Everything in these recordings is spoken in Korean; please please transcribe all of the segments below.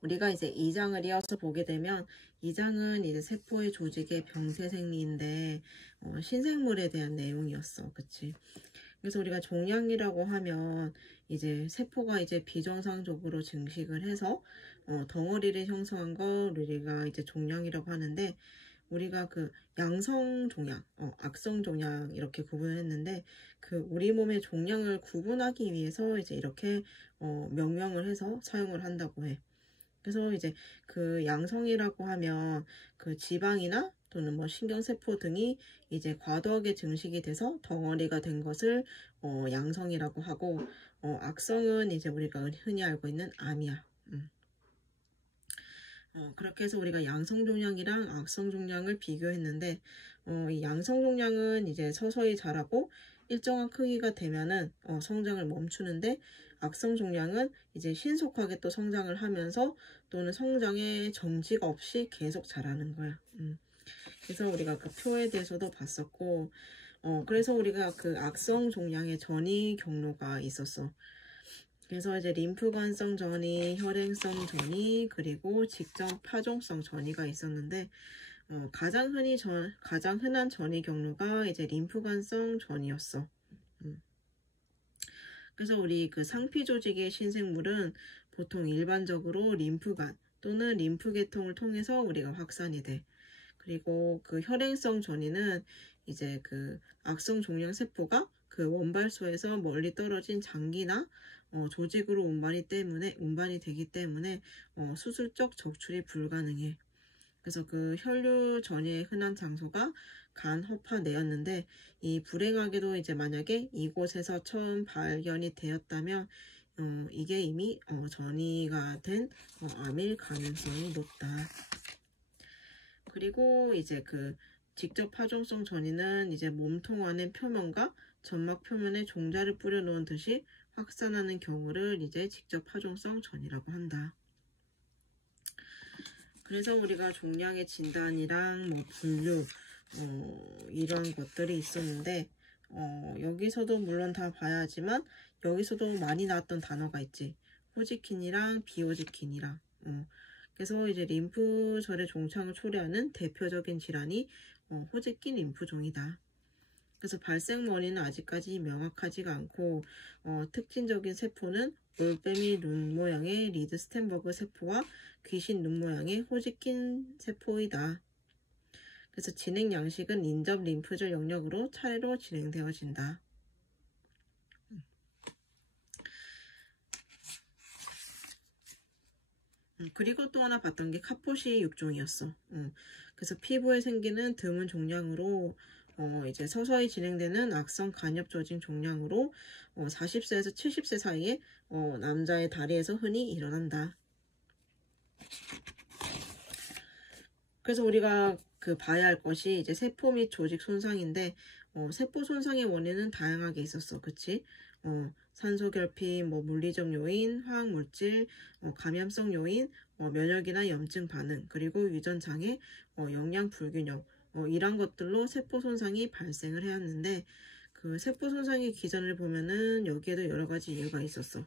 우리가 이제 2장을 이어서 보게 되면 2장은 이제 세포의 조직의 병태생리인데 신생물에 대한 내용이었어. 그치? 그래서 우리가 종양이라고 하면 이제 세포가 이제 비정상적으로 증식을 해서 덩어리를 형성한 걸 우리가 이제 종양이라고 하는데, 우리가 그 양성 종양, 악성 종양 이렇게 구분을 했는데, 그 우리 몸의 종양을 구분하기 위해서 이제 이렇게 명명을 해서 사용을 한다고 해. 그래서 이제 그 양성이라고 하면 그 지방이나 또는 뭐 신경세포 등이 이제 과도하게 증식이 돼서 덩어리가 된 것을 양성이라고 하고, 악성은 이제 우리가 흔히 알고 있는 암이야. 그렇게 해서 우리가 양성종양이랑 악성종양을 비교했는데, 이 양성종양은 이제 서서히 자라고 일정한 크기가 되면은 성장을 멈추는데, 악성종양은 이제 신속하게 또 성장을 하면서 또는 성장에 정지가 없이 계속 자라는 거야. 그래서 우리가 그 표에 대해서도 봤었고, 그래서 우리가 그 악성종양의 전이 경로가 있었어. 그래서 이제 림프관성 전이, 혈행성 전이, 그리고 직접 파종성 전이가 있었는데, 가장 흔한 전이 경로가 이제 림프관성 전이었어. 그래서 우리 그 상피 조직의 신생물은 보통 일반적으로 림프관 또는 림프계통을 통해서 우리가 확산이 돼. 그리고 그 혈행성 전이는 이제 그 악성 종양 세포가 그 원발소에서 멀리 떨어진 장기나 조직으로 운반이 되기 때문에 수술적 적출이 불가능해. 그래서 그 혈류 전이의 흔한 장소가 간, 허파, 뇌였는데, 이 불행하게도 이제 만약에 이곳에서 처음 발견이 되었다면 이게 이미 전이가 된 암일 가능성이 높다. 그리고 이제 그 직접 파종성 전이는 이제 몸통 안의 표면과 점막 표면에 종자를 뿌려 놓은 듯이 확산하는 경우를 이제 직접 파종성 전이라고 한다. 그래서 우리가 종양의 진단이랑 뭐 분류 이런 것들이 있었는데, 여기서도 물론 다 봐야지만 여기서도 많이 나왔던 단어가 있지. 호지킨이랑 비호지킨이랑. 그래서 이제 림프절의 종착을 초래하는 대표적인 질환이 호지킨 림프종이다. 그래서 발생 원인은 아직까지 명확하지가 않고, 특징적인 세포는 올빼미 눈 모양의 리드 스텐버그 세포와 귀신 눈 모양의 호지킨 세포이다. 그래서 진행 양식은 인접 림프절 영역으로 차례로 진행되어진다. 그리고 또 하나 봤던 게 카포시 육종이었어. 그래서 피부에 생기는 드문 종양으로 이제 서서히 진행되는 악성 간엽 조직 종양으로 40세에서 70세 사이에 남자의 다리에서 흔히 일어난다. 그래서 우리가 그 봐야 할 것이 이제 세포 및 조직 손상인데, 세포 손상의 원인은 다양하게 있었어. 그치? 산소 결핍, 뭐 물리적 요인, 화학 물질, 감염성 요인, 면역이나 염증 반응, 그리고 유전 장애, 영양 불균형, 이런 것들로 세포 손상이 발생을 해왔는데, 그 세포 손상의 기전을 보면은 여기에도 여러 가지 이유가 있었어.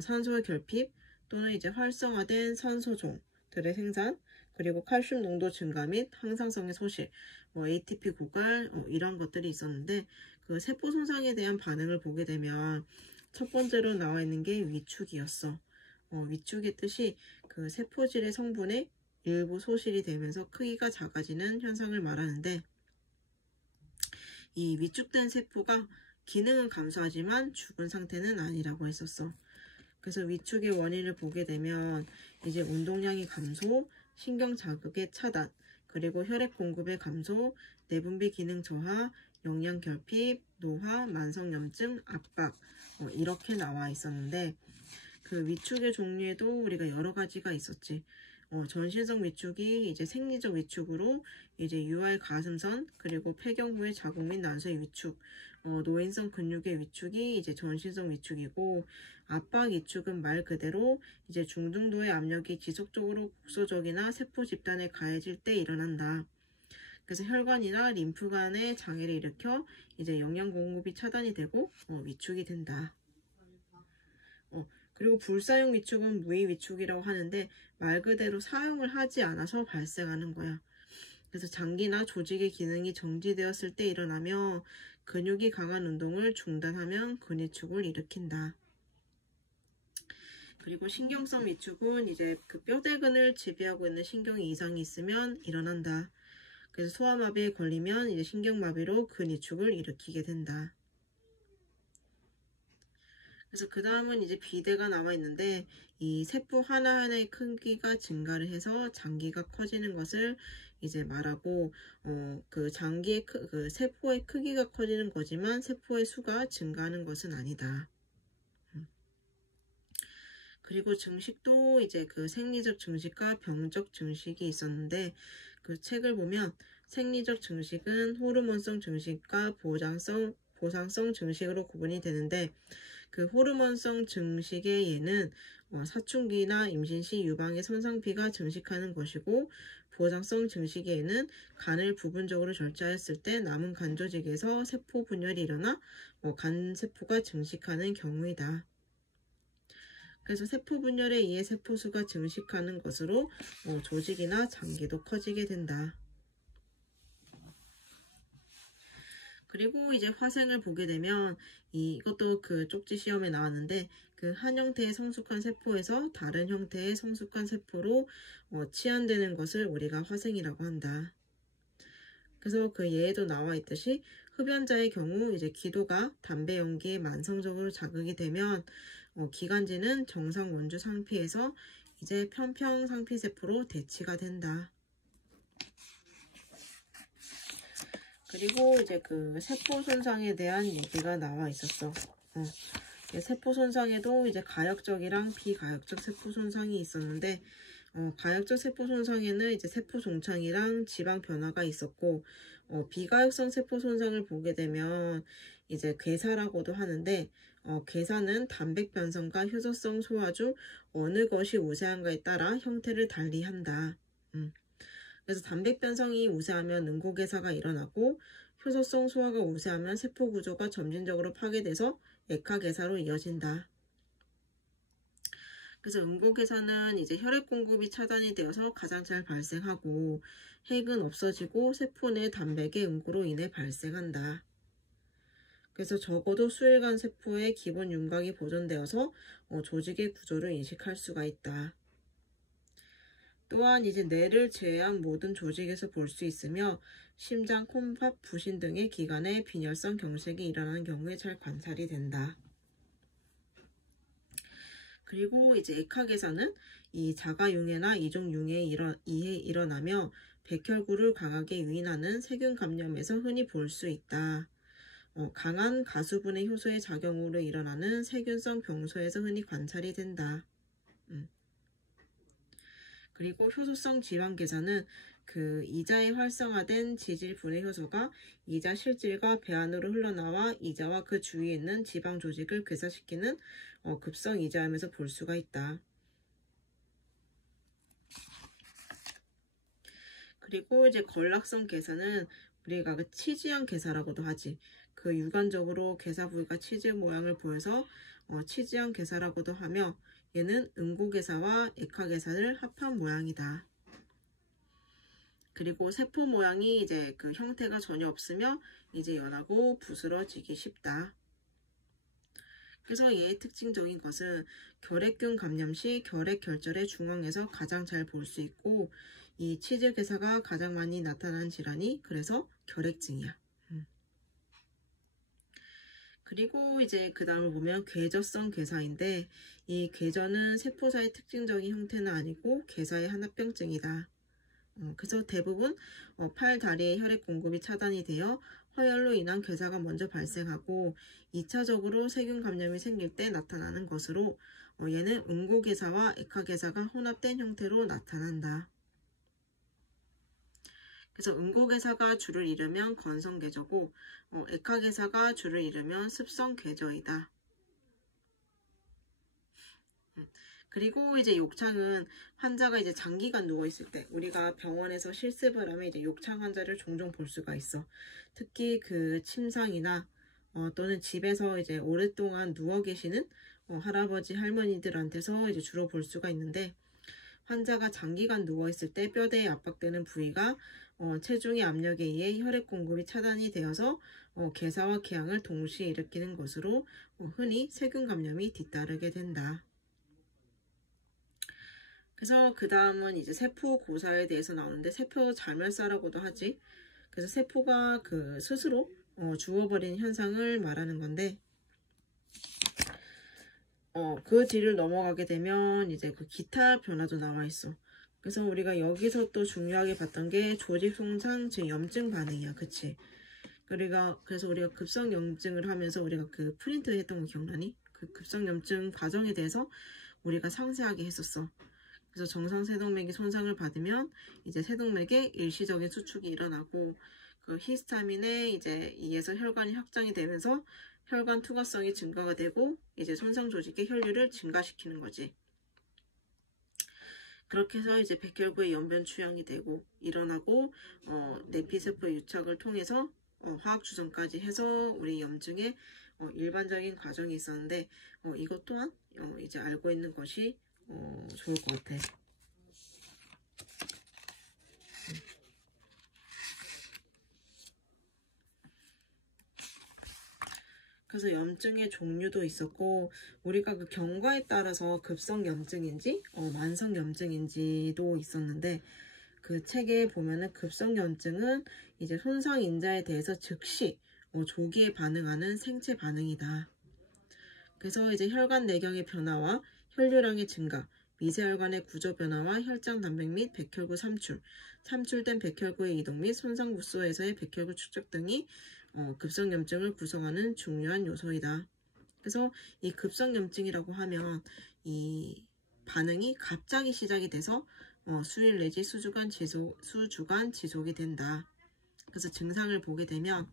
산소의 결핍 또는 이제 활성화된 산소종들의 생산, 그리고 칼슘 농도 증가 및 항상성의 소실, ATP 고갈 이런 것들이 있었는데, 그 세포 손상에 대한 반응을 보게 되면 첫 번째로 나와 있는 게 위축이었어. 위축의 뜻이 그 세포질의 성분의 일부 소실이 되면서 크기가 작아지는 현상을 말하는데, 이 위축된 세포가 기능은 감소하지만 죽은 상태는 아니라고 했었어. 그래서 위축의 원인을 보게 되면 이제 운동량이 감소, 신경 자극의 차단, 그리고 혈액 공급의 감소, 내분비 기능 저하, 영양 결핍, 노화, 만성염증, 압박 이렇게 나와 있었는데, 그 위축의 종류에도 우리가 여러 가지가 있었지. 전신성 위축이 이제 생리적 위축으로 이제 유알 가슴선, 그리고 폐경 후의 자궁 및 난소의 위축, 노인성 근육의 위축이 이제 전신성 위축이고, 압박 위축은 말 그대로 이제 중등도의 압력이 지속적으로 국소적이나 세포 집단에 가해질 때 일어난다. 그래서 혈관이나 림프관에 장애를 일으켜 이제 영양 공급이 차단이 되고 위축이 된다. 그리고 불사용 위축은 무의 위축이라고 하는데 말 그대로 사용을 하지 않아서 발생하는 거야. 그래서 장기나 조직의 기능이 정지되었을 때 일어나며 근육이 강한 운동을 중단하면 근위축을 일으킨다. 그리고 신경성 위축은 이제 그 뼈대근을 지배하고 있는 신경이 이상이 있으면 일어난다. 그래서 소아마비에 걸리면 이제 신경마비로 근위축을 일으키게 된다. 그래서 그 다음은 이제 비대가 나와 있는데 이 세포 하나하나의 크기가 증가를 해서 장기가 커지는 것을 이제 말하고 그 장기의 그 세포의 크기가 커지는 거지만 세포의 수가 증가하는 것은 아니다. 그리고 증식도 이제 그 생리적 증식과 병적 증식이 있었는데 그 책을 보면 생리적 증식은 호르몬성 증식과 보상성 증식으로 구분이 되는데 그 호르몬성 증식의 예는 사춘기나 임신 시 유방의 손상피가 증식하는 것이고 보상성 증식의 예는 간을 부분적으로 절제했을 때 남은 간 조직에서 세포 분열이 일어나 간 세포가 증식하는 경우이다. 그래서 세포 분열에 의해 세포수가 증식하는 것으로 조직이나 장기도 커지게 된다. 그리고 이제 화생을 보게 되면 이것도 그 쪽지 시험에 나왔는데 그 한 형태의 성숙한 세포에서 다른 형태의 성숙한 세포로 치환되는 것을 우리가 화생이라고 한다. 그래서 그 예에도 나와 있듯이 흡연자의 경우 이제 기도가 담배 연기에 만성적으로 자극이 되면 기관지는 정상 원주 상피에서 이제 편평 상피 세포로 대치가 된다. 그리고 이제 그 세포 손상에 대한 얘기가 나와 있었어. 세포 손상에도 이제 가역적이랑 비가역적 세포 손상이 있었는데 가역적 세포 손상에는 이제 세포 종창이랑 지방 변화가 있었고 비가역성 세포 손상을 보게 되면 이제 괴사라고도 하는데 괴사는 단백 변성과 효소성 소화 중 어느 것이 우세한가에 따라 형태를 달리한다. 그래서 단백 변성이 우세하면 응고괴사가 일어나고 효소성 소화가 우세하면 세포 구조가 점진적으로 파괴돼서 액화괴사로 이어진다. 그래서 응고괴사는 이제 혈액 공급이 차단이 되어서 가장 잘 발생하고 핵은 없어지고 세포 내 단백의 응고로 인해 발생한다. 그래서 적어도 수일간 세포의 기본 윤곽이 보존되어서 조직의 구조를 인식할 수가 있다. 또한 이제 뇌를 제외한 모든 조직에서 볼 수 있으며 심장, 콩팥, 부신 등의 기관에 빈혈성 경색이 일어나는 경우에 잘 관찰이 된다. 그리고 이제 액화괴사는 이 자가융해나 이종융해에 일어나며 백혈구를 강하게 유인하는 세균 감염에서 흔히 볼 수 있다. 강한 가수분해 효소의 작용으로 일어나는 세균성 병소에서 흔히 관찰이 된다. 그리고 효소성 지방괴사는 그 이자에 활성화된 지질 분해 효소가 이자 실질과 배 안으로 흘러나와 이자와 그 주위에 있는 지방 조직을 괴사시키는 급성 이자암에서 볼 수가 있다. 그리고 이제 걸락성 괴사는 우리가 그 치즈형 괴사라고도 하지. 그 육안적으로 괴사 부위가 치즈 모양을 보여서 치즈형 괴사라고도 하며 얘는 응고괴사와 액화괴사를 합한 모양이다. 그리고 세포 모양이 이제 그 형태가 전혀 없으며 이제 연하고 부스러지기 쉽다. 그래서 얘의 특징적인 것은 결핵균 감염 시 결핵 결절의 중앙에서 가장 잘 볼 수 있고 이 치즈 괴사가 가장 많이 나타나는 질환이 그래서 결핵증이야. 그리고 이제 그 다음을 보면 궤저성 괴사인데 이 궤저는 세포사의 특징적인 형태는 아니고 괴사의 한합병증이다. 그래서 대부분 팔, 다리의 혈액 공급이 차단이 되어 허혈로 인한 괴사가 먼저 발생하고 2차적으로 세균 감염이 생길 때 나타나는 것으로 얘는 응고괴사와 액화괴사가 혼합된 형태로 나타난다. 그래서 응고괴사가 주를 이루면 건성괴저고 액화괴사가 주를 이루면 습성괴저이다. 그리고 이제 욕창은 환자가 이제 장기간 누워있을 때 우리가 병원에서 실습을 하면 이제 욕창 환자를 종종 볼 수가 있어. 특히 그 침상이나 또는 집에서 이제 오랫동안 누워 계시는 할아버지, 할머니들한테서 이제 주로 볼 수가 있는데, 환자가 장기간 누워있을 때 뼈대에 압박되는 부위가 체중의 압력에 의해 혈액 공급이 차단이 되어서 괴사와 궤양을 동시에 일으키는 것으로 흔히 세균 감염이 뒤따르게 된다. 그래서 그 다음은 이제 세포 고사에 대해서 나오는데, 세포 자멸사라고도 하지. 그래서 세포가 그 스스로 죽어버리는 현상을 말하는 건데, 그 뒤를 넘어가게 되면 이제 그 기타 변화도 나와 있어. 그래서 우리가 여기서 또 중요하게 봤던 게 조직 손상, 즉 염증 반응이야. 그치? 그래서 우리가 급성 염증을 하면서 우리가 그 프린트 했던 거 기억나니? 그 급성 염증 과정에 대해서 우리가 상세하게 했었어. 그래서 정상 세동맥이 손상을 받으면 이제 세동맥에 일시적인 수축이 일어나고, 그 히스타민에 이제 의해서 혈관이 확장이 되면서 혈관 투과성이 증가가 되고 이제 손상 조직의 혈류를 증가시키는 거지. 그렇게 해서 이제 백혈구의 연변 취향이 되고 일어나고 내피세포의 유착을 통해서 화학 주성까지 해서 우리 염증의 일반적인 과정이 있었는데, 이것 또한 이제 알고 있는 것이 좋을 것 같아. 그래서 염증의 종류도 있었고, 우리가 그 경과에 따라서 급성 염증인지 만성 염증인지도 있었는데, 그 책에 보면은 급성 염증은 이제 손상 인자에 대해서 즉시 조기에 반응하는 생체 반응이다. 그래서 이제 혈관 내경의 변화와 혈류량의 증가, 미세혈관의 구조 변화와 혈장 단백 및 백혈구 삼출된 백혈구의 이동 및 손상 부수에서의 백혈구 축적 등이 급성 염증을 구성하는 중요한 요소이다. 그래서 이 급성 염증이라고 하면 이 반응이 갑자기 시작이 돼서 수일 내지 수주간 지속이 된다. 그래서 증상을 보게 되면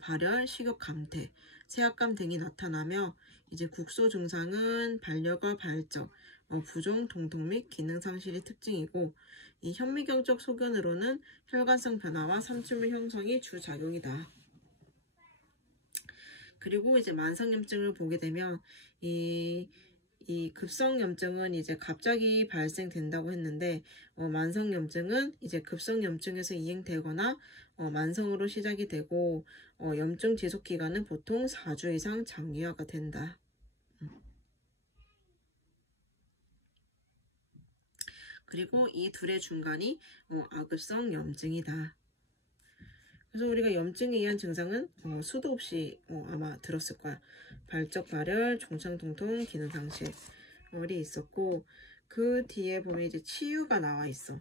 발열, 식욕 감퇴, 세압감 등이 나타나며, 이제 국소 증상은 발열과 발적, 부종, 동통 및 기능 상실이 특징이고, 이 현미경적 소견으로는 혈관성 변화와 삼출물 형성이 주작용이다. 그리고 이제 만성염증을 보게 되면 이 급성염증은 이제 갑자기 발생된다고 했는데, 만성염증은 이제 급성염증에서 이행되거나 만성으로 시작이 되고, 염증 지속 기간은 보통 4주 이상 장기화가 된다. 그리고 이 둘의 중간이 아급성 염증이다. 그래서 우리가 염증에 의한 증상은 수도 없이 아마 들었을 거야. 발적 발열, 종창 통통, 기능 상실이 있었고, 그 뒤에 보면 이제 치유가 나와 있어.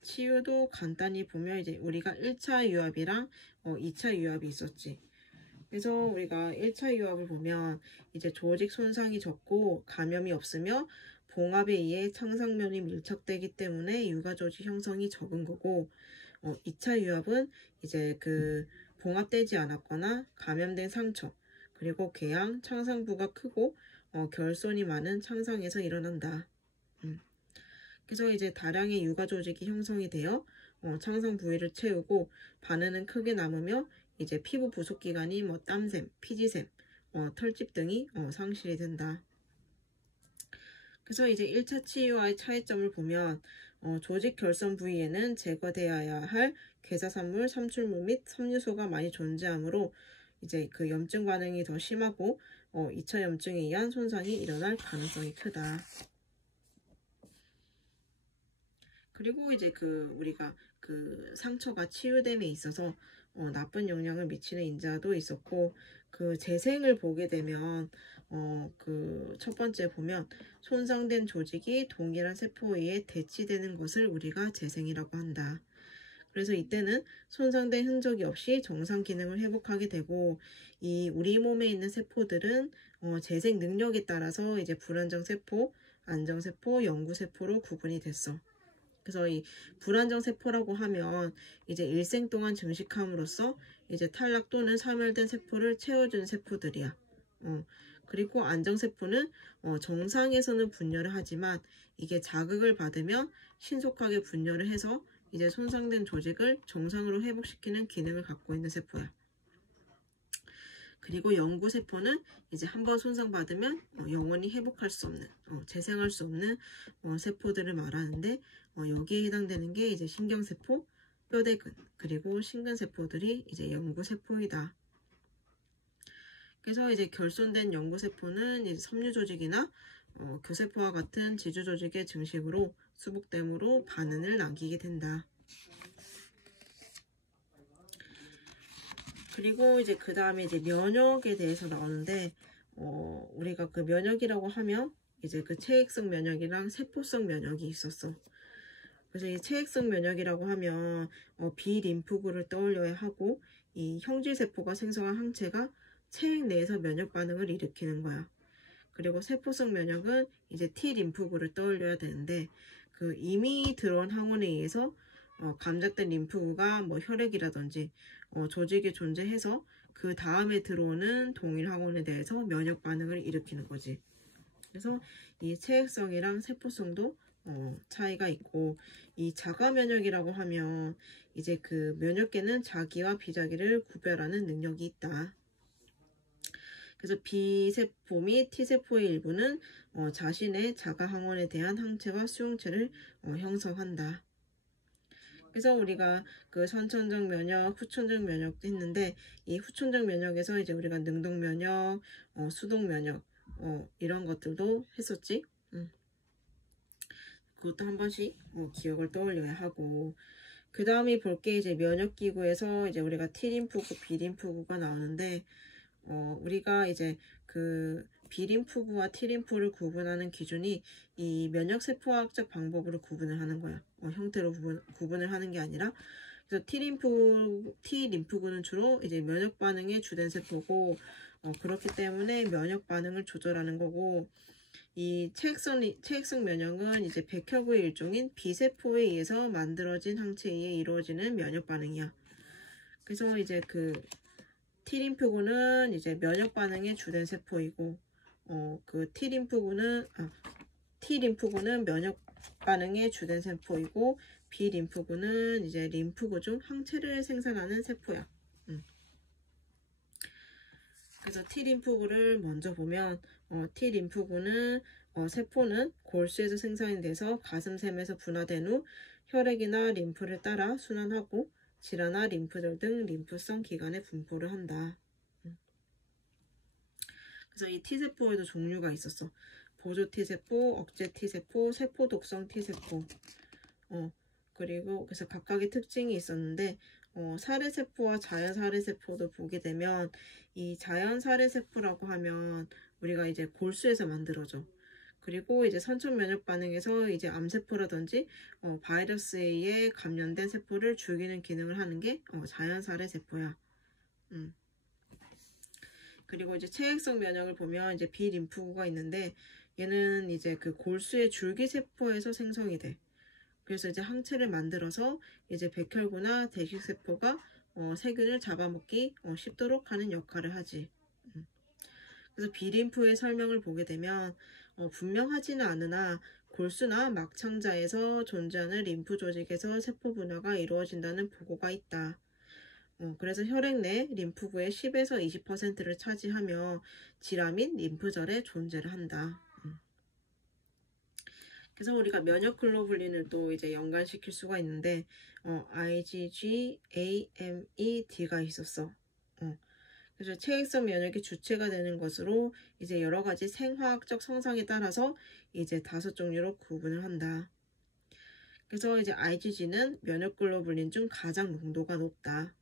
치유도 간단히 보면 이제 우리가 1차 유압이랑 2차 유압이 있었지. 그래서 우리가 1차 유압을 보면 이제 조직 손상이 적고 감염이 없으며 봉합에 의해 창상면이 밀착되기 때문에 유가조직 형성이 적은 거고, 2차 유압은 이제 그 봉합되지 않았거나 감염된 상처, 그리고 궤양, 창상부가 크고 결손이 많은 창상에서 일어난다. 그래서 이제 다량의 유가조직이 형성이 되어 창상 부위를 채우고, 반응은 크게 남으며 이제 피부 부속 기관이 땀샘, 피지샘, 털집 등이 상실이 된다. 그래서 이제 1차 치유와의 차이점을 보면 조직 결손 부위에는 제거되어야 할 괴사산물, 삼출물 및 섬유소가 많이 존재하므로 이제 그 염증 반응이 더 심하고 2차 염증에 의한 손상이 일어날 가능성이 크다. 그리고 이제 우리가 그 상처가 치유됨에 있어서 나쁜 영향을 미치는 인자도 있었고, 그 재생을 보게 되면 그 첫 번째 보면 손상된 조직이 동일한 세포에 의해 대치되는 것을 우리가 재생이라고 한다. 그래서 이때는 손상된 흔적이 없이 정상 기능을 회복하게 되고, 이 우리 몸에 있는 세포들은 재생 능력에 따라서 이제 불안정 세포, 안정 세포, 영구 세포로 구분이 됐어. 그래서 이 불안정 세포라고 하면 이제 일생 동안 증식함으로써 이제 탈락 또는 사멸된 세포를 채워준 세포들이야. 그리고 안정세포는 정상에서는 분열을 하지만 이게 자극을 받으면 신속하게 분열을 해서 이제 손상된 조직을 정상으로 회복시키는 기능을 갖고 있는 세포야. 그리고 영구세포는 이제 한번 손상받으면 영원히 회복할 수 없는, 재생할 수 없는 세포들을 말하는데, 여기에 해당되는 게 이제 신경세포, 뼈대근, 그리고 심근세포들이 이제 영구세포이다. 그래서 이제 결손된 영구세포는 이제 섬유조직이나 교세포와 같은 지주조직의 증식으로 수복됨으로 반응을 남기게 된다. 그리고 이제 그 다음에 이제 면역에 대해서 나오는데, 우리가 그 면역이라고 하면 이제 그 체액성 면역이랑 세포성 면역이 있었어. 그래서 이 체액성 면역이라고 하면 비림프구를 떠올려야 하고, 이 형질세포가 생성한 항체가 체액 내에서 면역 반응을 일으키는 거야. 그리고 세포성 면역은 이제 T림프구를 떠올려야 되는데, 그 이미 들어온 항원에 의해서 감작된 림프구가 뭐 혈액이라든지 조직이 존재해서 그 다음에 들어오는 동일 항원에 대해서 면역 반응을 일으키는 거지. 그래서 이 체액성이랑 세포성도 차이가 있고, 이 자가 면역이라고 하면 이제 그 면역계는 자기와 비자기를 구별하는 능력이 있다. 그래서 B세포 및 T세포의 일부는 자신의 자가 항원에 대한 항체와 수용체를 형성한다. 그래서 우리가 그 선천적 면역, 후천적 면역도 했는데, 이 후천적 면역에서 이제 우리가 능동 면역, 수동 면역, 이런 것들도 했었지. 그것도 한 번씩 기억을 떠올려야 하고, 그 다음에 볼 게 이제 면역기구에서 이제 우리가 T림프구, B림프구가 나오는데, 우리가 이제 그 B림프구와 T림프를 구분하는 기준이 이 면역세포학적 방법으로 구분을 하는 거야. 형태로 구분을 하는 게 아니라. 그래서 T림프구는 주로 이제 면역 반응에 주된 세포고, 그렇기 때문에 면역 반응을 조절하는 거고, 이 체액성 면역은 이제 백혈구의 일종인 B세포에 의해서 만들어진 항체에 의해 이루어지는 면역 반응이야. 그래서 이제 그 T림프구는 이제 면역 반응의 주된 세포이고, 그 T림프구는 면역 반응의 주된 세포이고, B림프구는 이제 림프구 중 항체를 생산하는 세포야. 그래서 T림프구를 먼저 보면, T림프구는 세포는 골수에서 생산이 돼서 가슴샘에서 분화된 후 혈액이나 림프를 따라 순환하고 질화나 림프절 등 림프성 기관에 분포를 한다. 그래서 이 T세포에도 종류가 있었어. 보조 T세포, 억제 T세포, 세포 독성 T세포. 그리고 그래서 각각의 특징이 있었는데, 사례세포와 자연사례세포도 보게 되면, 이 자연사례세포라고 하면 우리가 이제 골수에서 만들어져. 그리고 이제 선천 면역 반응에서 이제 암세포라든지 바이러스에 의해 감염된 세포를 죽이는 기능을 하는 게 자연사례세포야. 그리고 이제 체액성 면역을 보면 이제 B림프구가 있는데, 얘는 이제 그 골수의 줄기세포에서 생성이 돼. 그래서 이제 항체를 만들어서 이제 백혈구나 대식세포가 세균을 잡아먹기 쉽도록 하는 역할을 하지. 그래서 B림프의 설명을 보게 되면 분명하지는 않으나 골수나 막창자에서 존재하는 림프 조직에서 세포 분화가 이루어진다는 보고가 있다. 그래서 혈액 내 림프구의 10에서 20%를 차지하며 질화 및 림프절의 존재를 한다. 그래서 우리가 면역글로불린을 또 이제 연관시킬 수가 있는데, IgG, AME, D가 있었어. 그래서 체액성 면역이 주체가 되는 것으로 이제 여러 가지 생화학적 성상에 따라서 이제 5종류로 구분을 한다. 그래서 이제 IgG는 면역글로불린 중 가장 농도가 높다.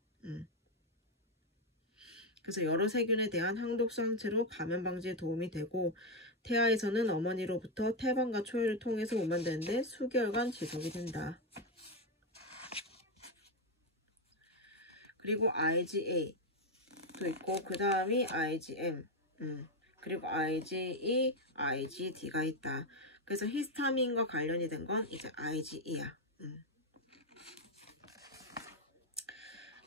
그래서 여러 세균에 대한 항독수 항체로 감염 방지에 도움이 되고, 태아에서는 어머니로부터 태반과 초유를 통해서 오만되는데 수개월간 지속이 된다. 그리고 IgA도 있고, 그 다음이 IgM, 그리고 IgE, IgD가 있다. 그래서 히스타민과 관련이 된 건 이제 IgE야.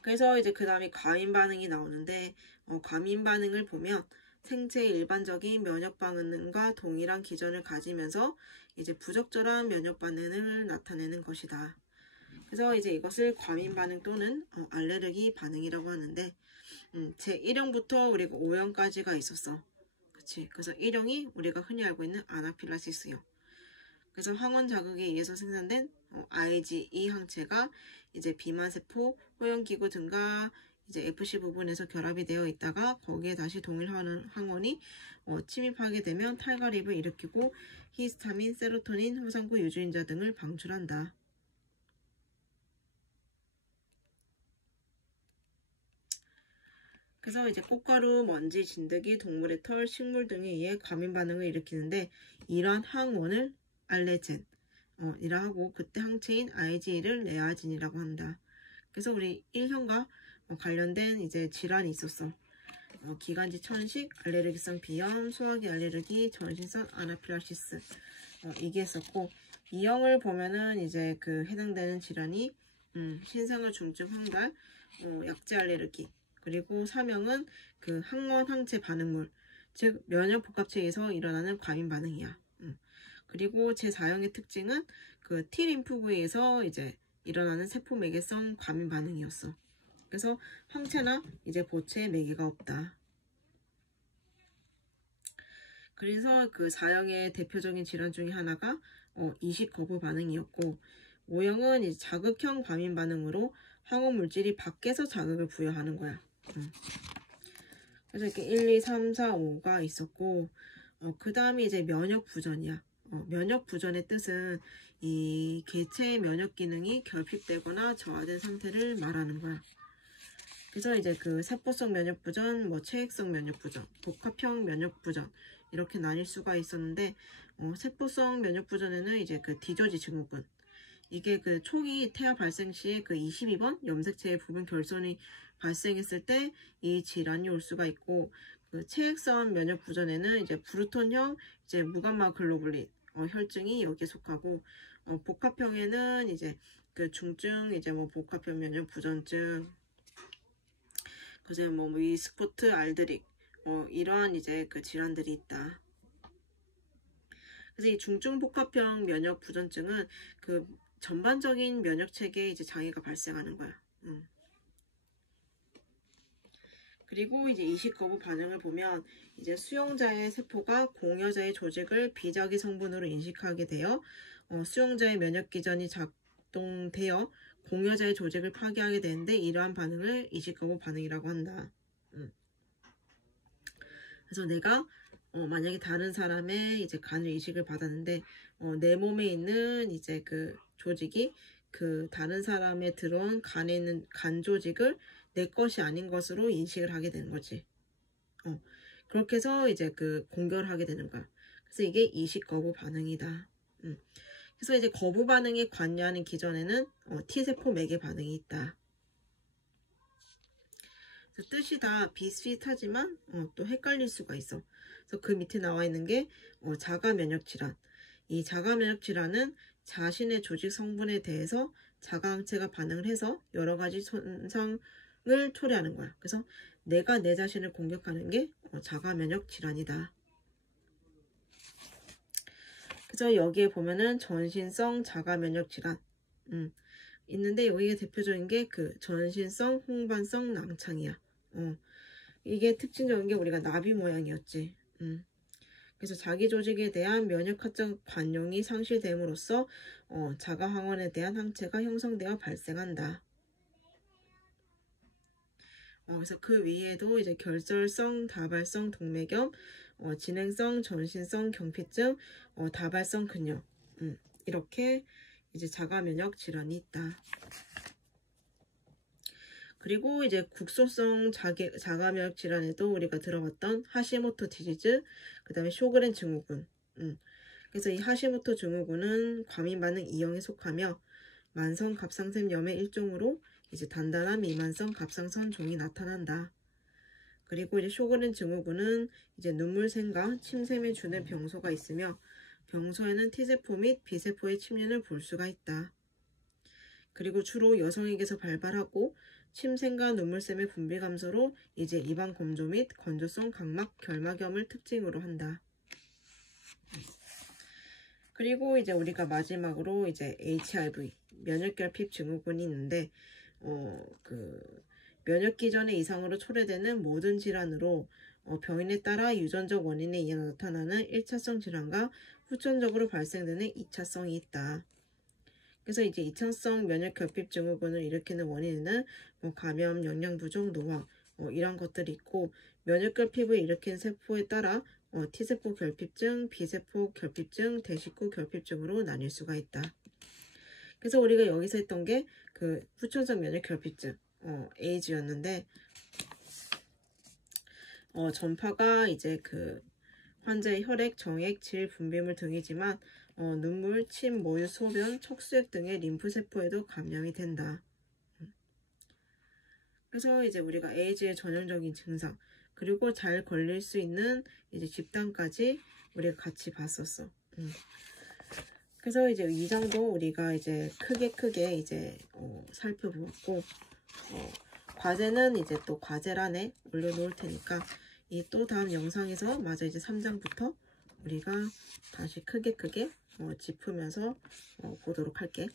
그래서 이제 그 다음에 과민 반응이 나오는데, 과민 반응을 보면 생체의 일반적인 면역 반응과 동일한 기전을 가지면서 이제 부적절한 면역 반응을 나타내는 것이다. 그래서 이제 이것을 과민 반응 또는 알레르기 반응이라고 하는데 제 1형부터 우리가 5형까지가 있었어. 그치? 그래서 1형이 우리가 흔히 알고 있는 아나필락시스형. 그래서 항원 자극에 의해서 생산된 IgE 항체가 이제 비만세포, 호연기구 등과 이제 FC 부분에서 결합이 되어 있다가 거기에 다시 동일하는 항원이 침입하게 되면 탈가립을 일으키고 히스타민, 세로토닌, 후상구 유주인자 등을 방출한다. 그래서 이제 꽃가루, 먼지, 진드기, 동물의 털, 식물 등에 의해 과민 반응을 일으키는데 이러한 항원을 알레젠 이라 하고 그때 항체인 IgE를 레아진이라고 한다. 그래서 우리 1형과 관련된 이제 질환이 있었어. 기관지 천식, 알레르기성 비염, 소화기 알레르기, 전신성 아나필락시스 이게 있었고 2형을 보면은 이제 그 해당되는 질환이 신생아 중증 황달, 약제 알레르기 그리고 3형은 그 항원 항체 반응물 즉 면역 복합체에서 일어나는 과민 반응이야. 그리고 제4형의 특징은 그 T림프 부위에서 이제 일어나는 세포 매개성 과민 반응이었어. 그래서 항체나 이제 보체에 매개가 없다. 그래서 그 4형의 대표적인 질환 중에 하나가 이식 거부 반응이었고 5형은 이제 자극형 과민 반응으로 항원 물질이 밖에서 자극을 부여하는 거야. 그래서 이렇게 1, 2, 3, 4, 5가 있었고 그 다음에 이제 면역 부전이야. 면역 부전의 뜻은 이 개체의 면역 기능이 결핍되거나 저하된 상태를 말하는 거야. 그래서 이제 그 세포성 면역 부전, 체액성 면역 부전, 복합형 면역 부전 이렇게 나뉠 수가 있었는데 세포성 면역 부전에는 이제 그 디조지 증후군 이게 그 초기 태아 발생 시에 그 22번 염색체의 부분 결손이 발생했을 때 이 질환이 올 수가 있고 그 체액성 면역 부전에는 이제 브루톤형 이제 무감마 글로불린 혈증이 여기에 속하고 복합형에는 이제 그 중증 이제 복합형 면역 부전증 그래서 위스포트 알드릭 이러한 이제 그 질환들이 있다. 그래서 이 중증 복합형 면역 부전증은 그 전반적인 면역 체계에 이제 장애가 발생하는 거야. 그리고 이제 이식 거부 반응을 보면 이제 수용자의 세포가 공여자의 조직을 비자기 성분으로 인식하게 되어 수용자의 면역 기전이 작동되어 공여자의 조직을 파괴하게 되는데 이러한 반응을 이식 거부 반응이라고 한다. 그래서 내가 만약에 다른 사람의 이제 간을 이식을 받았는데 내 몸에 있는 이제 그 조직이 그 다른 사람의 들어온 간에 있는 간 조직을 내 것이 아닌 것으로 인식을 하게 되는 거지. 그렇게 해서 이제 그 공격을 하게 되는 거야. 그래서 이게 이식 거부 반응이다. 그래서 이제 거부 반응에 관여하는 기전에는 T세포 매개 반응이 있다. 그래서 뜻이 다 비슷하지만 또 헷갈릴 수가 있어. 그래서 그 밑에 나와 있는 게 자가 면역 질환. 이 자가 면역 질환은 자신의 조직 성분에 대해서 자가 항체가 반응을 해서 여러 가지 손상을 초래하는 거야. 그래서 내가 내 자신을 공격하는 게 자가 면역 질환이다. 그래서 여기에 보면은 전신성 자가 면역 질환 있는데 여기에 대표적인 게 그 전신성 홍반성 낭창이야. 이게 특징적인 게 우리가 나비 모양이었지. 그래서 자기 조직에 대한 면역학적 관용이 상실됨으로써 자가 항원에 대한 항체가 형성되어 발생한다. 그래서 그 위에도 이제 결절성 다발성 동맥염, 진행성 전신성 경피증, 다발성 근염 이렇게 이제 자가 면역 질환이 있다. 그리고 이제 국소성 자가 면역 질환에도 우리가 들어봤던 하시모토 디지즈, 그 다음에 쇼그렌 증후군. 그래서 이 하시모토 증후군은 과민 반응 2형에 속하며 만성 갑상샘염의 일종으로 이제 단단한 미만성 갑상선 종이 나타난다. 그리고 이제 쇼그렌 증후군은 이제 눈물샘과 침샘에 주는 병소가 있으며 병소에는 T세포 및 B세포의 침륜을 볼 수가 있다. 그리고 주로 여성에게서 발발하고 침샘과 눈물샘의 분비 감소로 이제 입안 검조 및 건조성 각막 결막염을 특징으로 한다. 그리고 이제 우리가 마지막으로 이제 HIV 면역결핍 증후군이 있는데 그 면역 기전의 이상으로 초래되는 모든 질환으로 병인에 따라 유전적 원인에 의해 나타나는 1차성 질환과 후천적으로 발생되는 2차성이 있다. 그래서 이제 2차성 면역결핍 증후군을 일으키는 원인에는 감염, 영양 부족, 노화 이런 것들이 있고, 면역결핍을 일으키는 세포에 따라 T세포 결핍증, B세포 결핍증, 대식구 결핍증으로 나뉠 수가 있다. 그래서 우리가 여기서 했던 게 그 후천성 면역결핍증, 에이즈였는데, 전파가 이제 그 환자의 혈액, 정액, 질, 분비물 등이지만 눈물, 침, 모유, 소변, 척수액 등의 림프세포에도 감염이 된다. 그래서 이제 우리가 에이즈의 전형적인 증상, 그리고 잘 걸릴 수 있는 이제 집단까지 우리가 같이 봤었어. 그래서 이제 이 정도 우리가 이제 크게 이제 살펴보았고, 과제는 이제 또 과제란에 올려놓을 테니까 이 또 다음 영상에서 마저 이제 3장부터 우리가 다시 크게 짚으면서 보도록 할게.